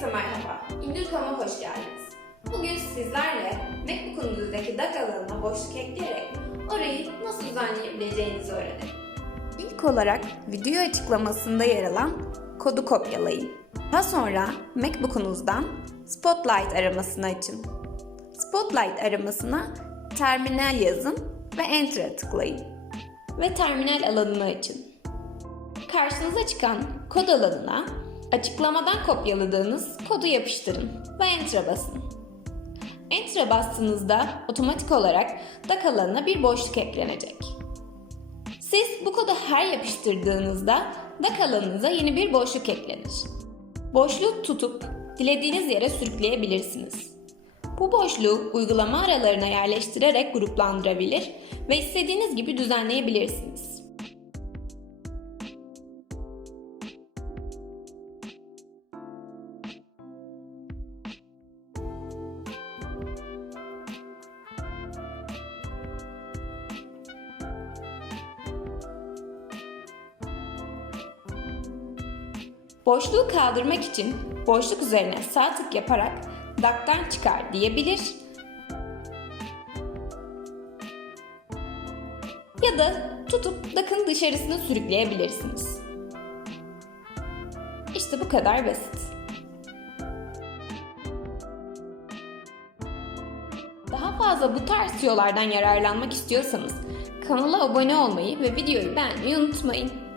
Herkese merhaba, İndirkam'a hoş geldiniz. Bugün sizlerle MacBook'unuzdaki DAC alanına boşluk ekleyerek orayı nasıl düzenleyebileceğinizi öğrenelim. İlk olarak video açıklamasında yer alan kodu kopyalayın. Daha sonra MacBook'unuzdan Spotlight aramasını açın. Spotlight aramasına terminal yazın ve Enter'a tıklayın. Ve terminal alanını açın. Karşınıza çıkan kod alanına açıklamadan kopyaladığınız kodu yapıştırın ve Enter'a basın. Enter'a bastığınızda otomatik olarak DAC alanına bir boşluk eklenecek. Siz bu kodu her yapıştırdığınızda DAC alanınıza yeni bir boşluk eklenir. Boşluğu tutup dilediğiniz yere sürükleyebilirsiniz. Bu boşluğu uygulama aralarına yerleştirerek gruplandırabilir ve istediğiniz gibi düzenleyebilirsiniz. Boşluğu kaldırmak için boşluk üzerine sağ tık yaparak DAC'tan çıkar diyebilir ya da tutup DAC'ın dışarısına sürükleyebilirsiniz. İşte bu kadar basit. Daha fazla bu tarz tiyolardan yararlanmak istiyorsanız kanala abone olmayı ve videoyu beğenmeyi unutmayın.